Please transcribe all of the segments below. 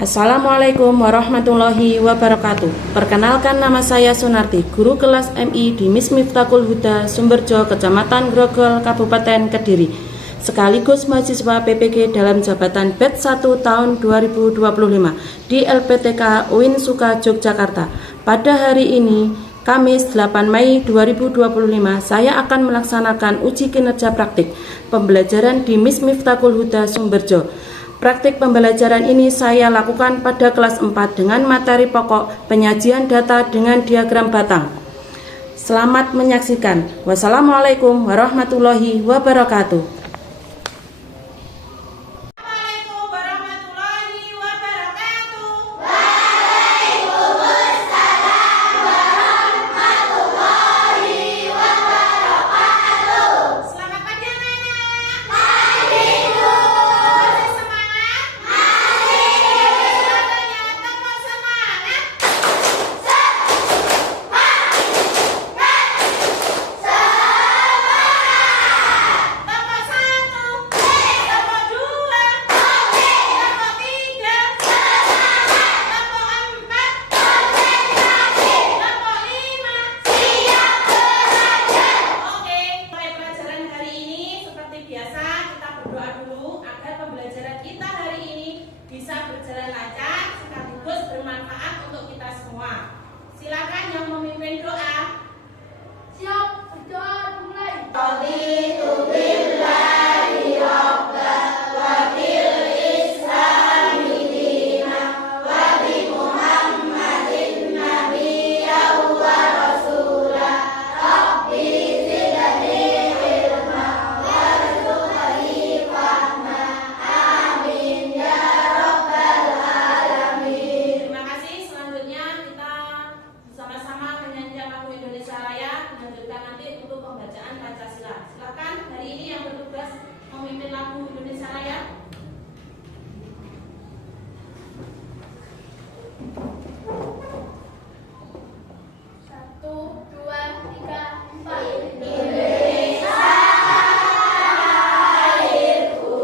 Assalamualaikum warahmatullahi wabarakatuh. Perkenalkan, nama saya Sunarti, guru kelas MI di Mis Miftahul Huda, Sumberjo, Kecamatan Grogol, Kabupaten Kediri, sekaligus mahasiswa PPG dalam jabatan batch 1 tahun 2025 di LPTK UIN Suka Yogyakarta. Pada hari ini, Kamis 8 Mei 2025, saya akan melaksanakan uji kinerja praktik pembelajaran di Mis Miftahul Huda, Sumberjo. Praktik pembelajaran ini saya lakukan pada kelas 4 dengan materi pokok penyajian data dengan diagram batang. Selamat menyaksikan. Wassalamualaikum warahmatullahi wabarakatuh. Berjalan lancar sekaligus bermanfaat untuk kita semua. Silakan yang memimpin doa. Siap, berdoa dimulai. Raditu billahi rabban wa bil islami dinan wa bi Muhammadin nabiyyan wa rasulah. Rabbi zidni ilma warzuqni fahma. Amin ya rabbal alamin. Terima kasih. Selanjutnya kita sama-sama menyanyikan lagu Indonesia Raya, dilanjutkan nanti untuk pembacaan Pancasila. Silakan hari ini yang bertugas memimpin lagu Indonesia Raya. Satu, dua, tiga, empat. Indonesia airku,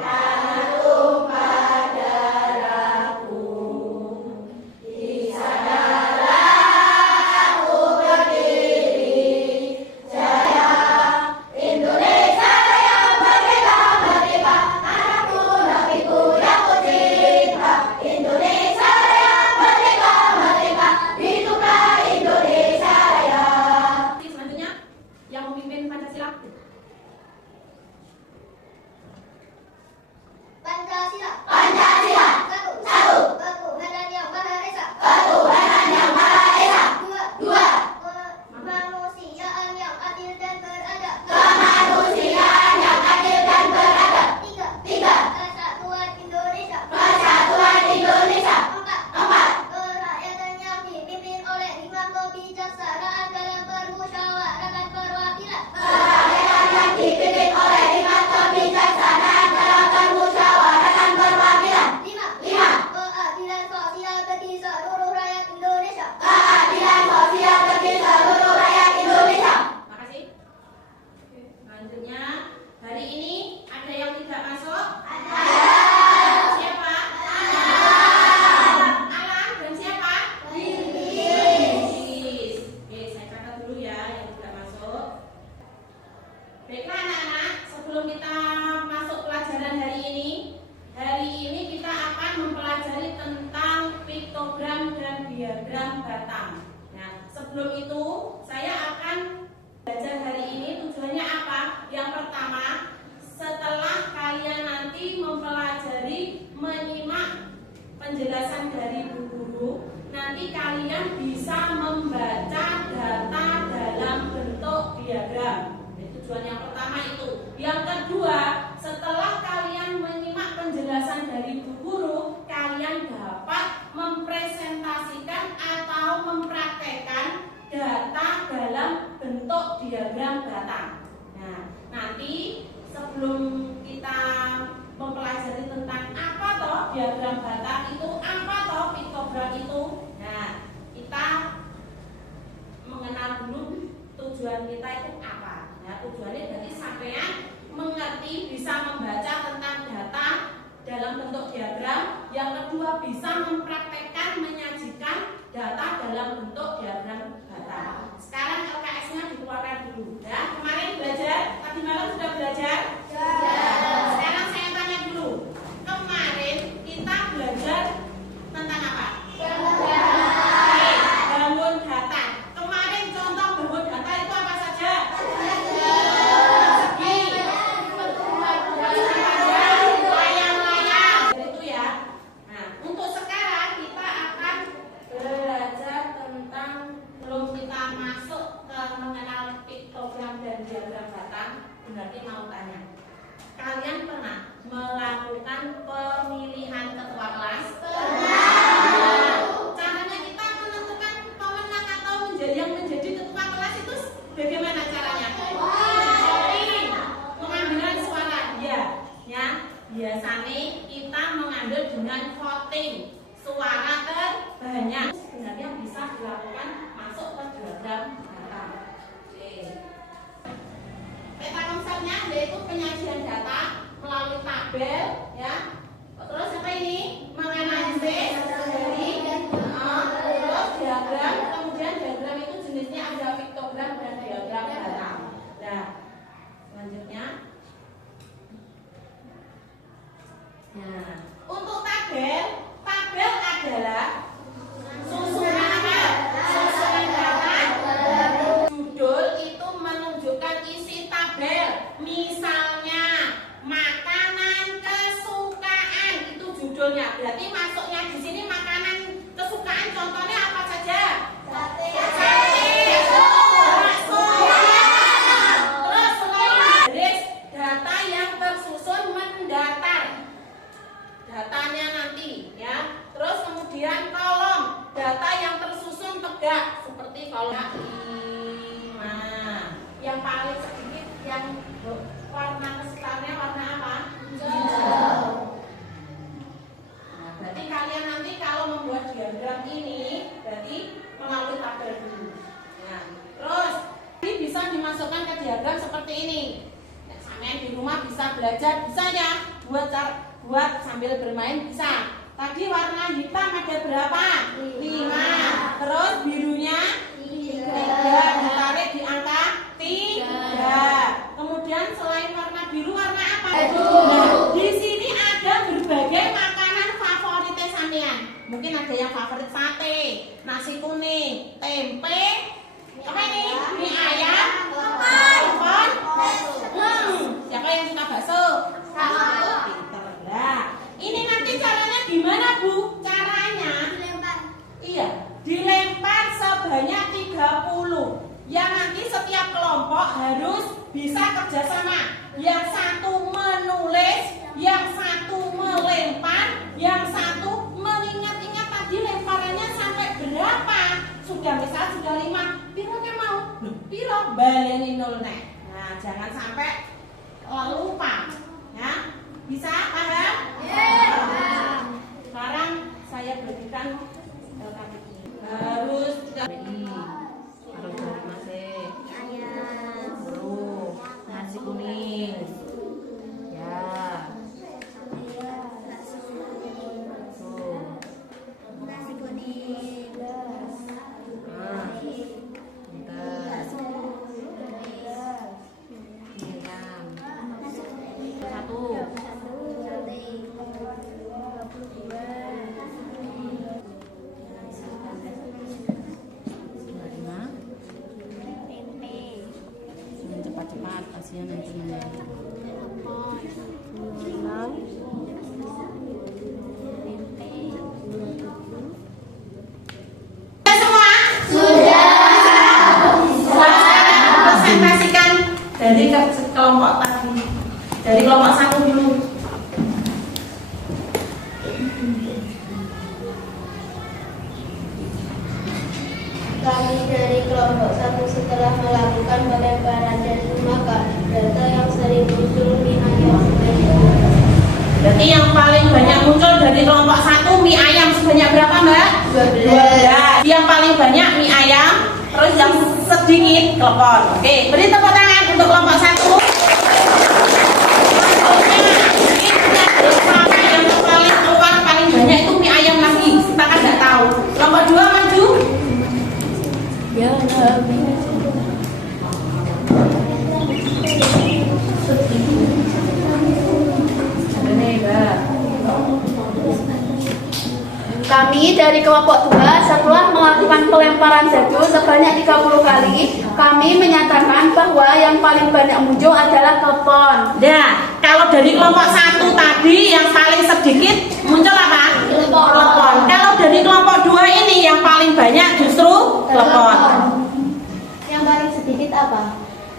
tanah tumpah darahku. Di sanalah aku berdiri. Jaya Indonesia Raya, merdeka, merdeka, tanahku, negeriku yang ku cinta. Indonesia Raya, merdeka, merdeka, hiduplah Indonesia Raya. Selanjutnya yang memimpin Pancasila. Pancasila. Pancasila. Satu. Ketuhanan yang Maha Esa. Ketuhanan yang Maha Esa. Dua. Kemanusiaan yang adil dan beradab. Kemanusiaan yang adil dan beradab. Tiga. Persatuan Indonesia. Persatuan Indonesia. Empat. Kerakyatan yang dipimpin oleh hikmat kebijaksanaan dalam permusyawaratan perwakilan. Kerakyatan yang dipimpin oleh hikmat kebijaksanaan dalam permusyawaratan perwakilan. Lima. Keadilan sosial bagi seluruh rakyat Indonesia. Keadilan sosial bagi seluruh rakyat Indonesia. Makasih. Selanjutnya, hari ini ada yang tidak masuk? Ada. Siapa? Alam dan siapa? Lilis. Oke, saya catat dulu ya yang tidak masuk. Baiklah anak-anak, sebelum kita masuk pelajaran hari ini kita akan mempelajari tentang piktogram dan diagram batang. Nah, sebelum itu saya akan belajar hari ini tujuannya apa? Yang pertama, setelah kalian nanti mempelajari menyimak penjelasan dari Bu Guru, nanti kalian bisa membaca data dalam bentuk diagram. Tujuan yang pertama itu. Yang kedua, setelah kalian menyimak penjelasan dari Bu Guru, kalian dapat mempresentasikan atau mempraktekkan data dalam bentuk diagram batang. Nah, nanti sebelum kita mempelajari tentang apa toh diagram batang itu, apa toh piktogram itu, nah kita mengenal dulu tujuan kita itu apa. Nah, tujuannya berarti sampean mengerti, bisa membaca tentang data dalam bentuk diagram, yang kedua bisa mempraktekkan menyajikan data dalam bentuk diagram data. Sekarang LKS-nya dikeluarkan dulu. Ya, kemarin belajar, tadi malam sudah belajar? Sekarang saya tanya dulu. Kemarin kita belajar tentang apa? Bangun data. Kemarin contoh bangun data itu apa saja? Layang-layang. Itu ya. Nah, untuk sekarang kita akan belajar tentang, belum kita masuk ke mengenal piktogram dan diagram data, berarti mau tanya. Kalian pernah melakukan pemilihan ketua kelas? Caranya kita menentukan pemenang atau yang menjadi ketua kelas itu bagaimana caranya? Voting, pengambilan suara. Ya. Biasanya kita mengambil dengan voting, suara terbanyak. Sebenarnya bisa dilakukan masuk ke diagram data. Oke. Peta konsepnya yaitu penyajian data melalui tabel, ya. Terus apa ini? Menganalisis dari terus diagram, kemudian diagram itu jenisnya ada piktogram dan diagram data. Nah, selanjutnya. Nah, untuk tabel adalah susunan apa? Susunan data. Judul itu menunjukkan isi tabel. Misalnya makanan kesukaan, itu judulnya. Berarti masuknya di sini makanan kesukaan. Contohnya apa saja? Sate. Bakso. Terus selain baris data yang tersusun mendatar. Datanya nanti, ya. Terus kemudian kolom data yang tersusun tegak seperti kolom 5. Yang paling sedikit yang warna kesukaannya warna apa? Hijau. Nah, berarti kalian nanti kalau membuat diagram ini berarti melalui tabel dulu. Nah, terus ini bisa dimasukkan ke diagram seperti ini. Nah, sampean di rumah bisa belajar, bisa ya buat sambil bermain bisa. Tadi warna hitam ada berapa? 5. Terus birunya 3. Ditarik di angka 3. Kemudian selain warna biru warna apa? Nah, di sini ada berbagai makanan favorit sampean. Mungkin ada yang favorit sate, nasi kuning, tempe, apa ini? Mie ayam, opor. Siapa yang suka bakso? Pinter. Nah, ini nanti caranya gimana, Bu? Caranya iya, dilempar sebanyak 30. Yang nanti setiap kelompok harus bisa kerjasama. Yang satu menulis, yang satu melempar, yang satu mengingat-ingat tadi lemparannya sampai berapa. Sudah misal sudah 5, pironya mau? Piro baleni 0 nek. Nah, jangan sampai lupa. Ya. Bisa paham? Sekarang saya berikan harus nasi kuning. Ya. Nasi kuning. Cepat-cepat kasihan nanti menjadi. Semua? Sudah. Presentasikan dari kelompok tadi. Dari kelompok 1 dulu. Kami dari kelompok 1 setelah melakukan pelemparan dan maka data yang sering muncul mie ayam sebanyak. Berarti yang paling banyak muncul dari kelompok 1 mie ayam sebanyak berapa, Mbak? 12. Yang paling banyak mie ayam, terus yang sedikit klepon. Oke, beri tepuk tangan untuk kelompok 1. Ini punya bersama yang Kami dari kelompok 2 setelah melakukan pelemparan jadu sebanyak 30 kali, kami menyatakan bahwa yang paling banyak muncul adalah telepon. Nah, kalau dari kelompok 1 tadi yang paling sedikit muncul apa? Telepon. Kalau dari kelompok 2 ini yang paling banyak justru telepon. Yang paling sedikit apa?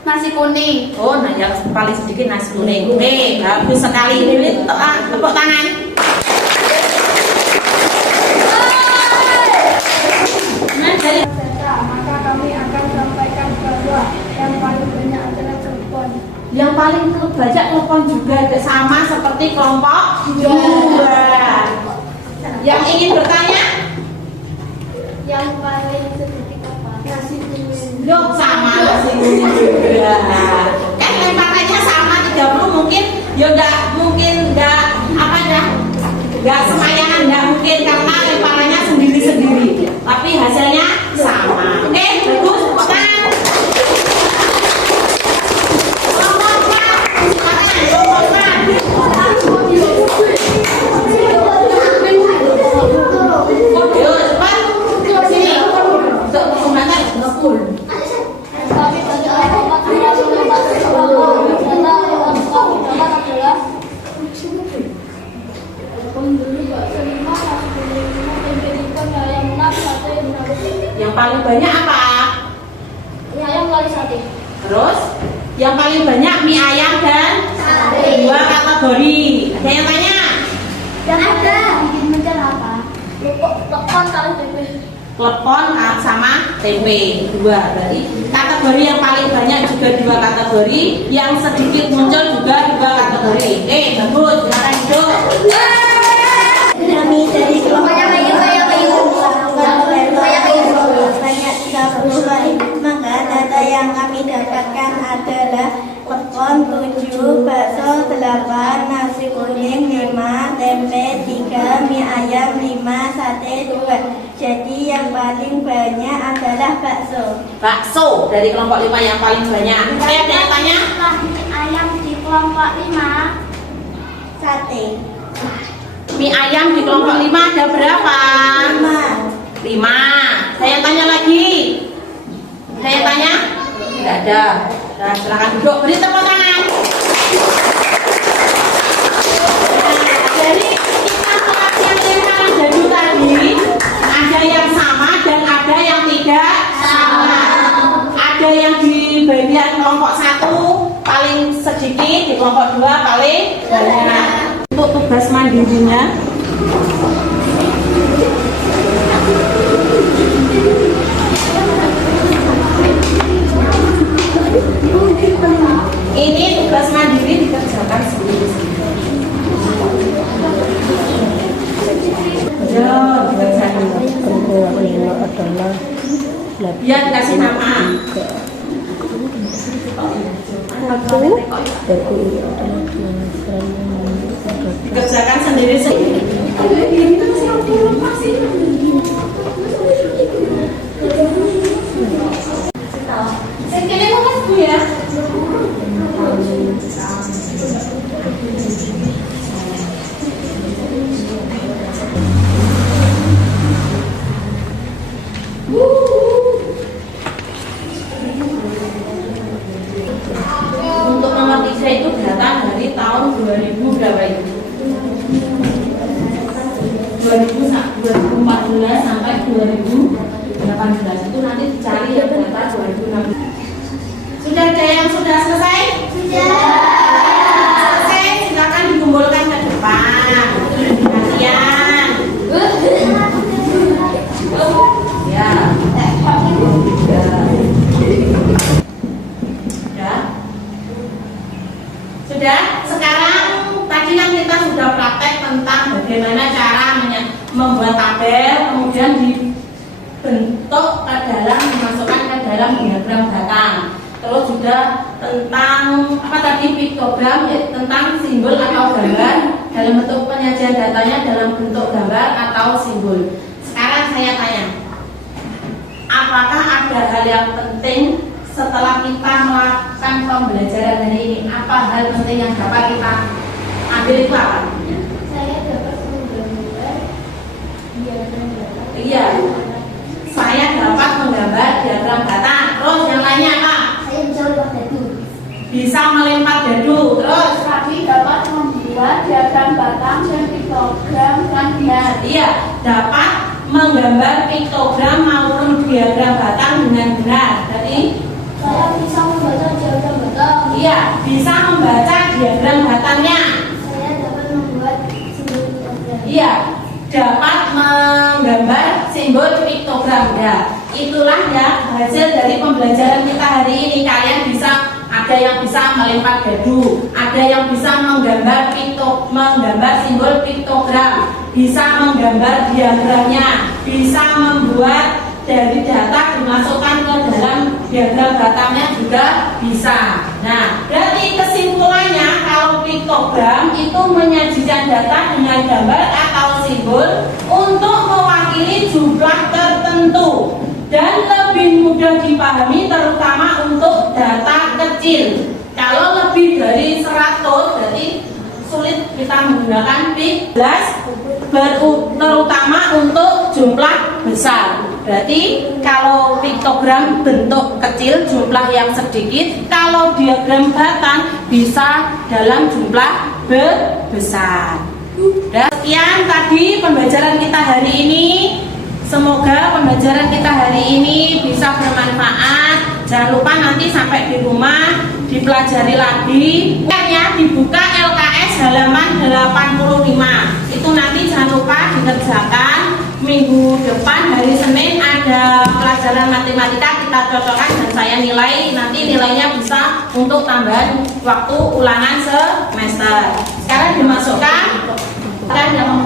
Nasi kuning. Oh, nah yang paling sedikit nasi kuning. Oke, bagus sekali. Ini tepuk tangan. Nah, dari Maka kami akan sampaikan bahwa yang paling banyak adalah telepon. yang paling banyak telepon juga sama seperti kelompok 2. Yang ingin bertanya? Yang paling sedikit apa? Nasi kuning. Yuk, sama nasi kuning juga. Kan lemparannya sama 30 mungkin ya enggak apa ya? Enggak semayangan, enggak mungkin karena lemparannya sendiri-sendiri. Tapi hasilnya sama. Oke, bagus. Tangan. Yang paling banyak apa? Mie ayam kali sate. Terus yang paling banyak mie ayam dan Sate. 2 kategori. Ada yang tanya? Yang ada. Bikin mencari apa? Telepon kali tempe. Klepon sama tempe 2. Berarti kategori yang paling banyak juga 2 kategori, yang sedikit muncul juga 2 kategori. Bagus, silakan duduk. Kami dari kelompok banyak 30 kali, maka data yang kami dapatkan adalah telepon 7, bakso 8, nasi kuning 5, tempe 3, mie ayam 5, sate 2. Jadi yang paling banyak adalah bakso. Bakso dari kelompok 5 yang paling banyak. Saya ada yang tanya? Mie ayam di kelompok 5, sate Mie ayam di kelompok 5 ada berapa? 5. Saya tanya lagi. Saya tanya? Tidak ada. Nah, silakan duduk. Beri tepuk tangan. Jadi kita pelatihan lemparan jadu tadi ada yang sama dan ada yang tidak sama. Ada yang di bagian kelompok 1 paling sedikit, di kelompok 2 paling banyak. Untuk tugas mandirinya, ini tugas mandiri dikerjakan sendiri-sendiri. Ya, dikerjakan. Biar kasih nama. Kerjakan sendiri-sendiri. Sekali mas Bu ya. Untuk nomor 3 itu data dari tahun 2000 berapa itu? 2014 sampai 2018 itu nanti dicari ya data 2016. Sudah ada yang sudah selesai? Selesai, silakan dikumpulkan ke depan. Latihan. Ya. Sudah? Sekarang tadi kan kita sudah praktek tentang bagaimana cara membuat tabel, kemudian dibentuk ke dalam, dimasukkan ke dalam diagram data. Terus juga tentang apa tadi, piktogram, ya, tentang simbol atau gambar dalam bentuk penyajian datanya dalam bentuk gambar atau simbol. Sekarang saya tanya, apakah ada hal yang penting setelah kita melakukan pembelajaran hari ini? Apa hal penting yang dapat kita ambil itu apa? Saya dapat Iya, dapat menggambar piktogram maupun diagram batang dengan benar. Jadi Saya bisa membaca diagram batang. iya, bisa membaca diagram batangnya. Saya dapat membuat simbol piktogram. Iya, dapat menggambar simbol piktogram. Ya, itulah ya hasil dari pembelajaran kita hari ini. Kalian bisa, ada yang bisa melempar gadu, ada yang bisa menggambar simbol piktogram, bisa menggambar diagramnya, bisa membuat dari data dimasukkan ke dalam diagram batangnya juga bisa. Nah, berarti kesimpulannya kalau piktogram itu menyajikan data dengan gambar atau simbol untuk mewakili jumlah tertentu dan lebih mudah dipahami terutama untuk data kecil. Kalau lebih dari 100 berarti sulit kita menggunakan pik terutama untuk jumlah besar. Berarti kalau piktogram bentuk kecil jumlah yang sedikit, kalau diagram batang bisa dalam jumlah besar. Dan sekian tadi pembelajaran kita hari ini. Semoga pembelajaran kita hari ini bisa bermanfaat. Jangan lupa nanti sampai di rumah dipelajari lagi. Ya, dibuka LKS halaman 85. Itu nanti jangan lupa dikerjakan. Minggu depan hari Senin ada pelajaran matematika, kita cocokkan dan saya nilai. Nanti nilainya bisa untuk tambahan waktu ulangan semester. Sekarang dimasukkan dan yang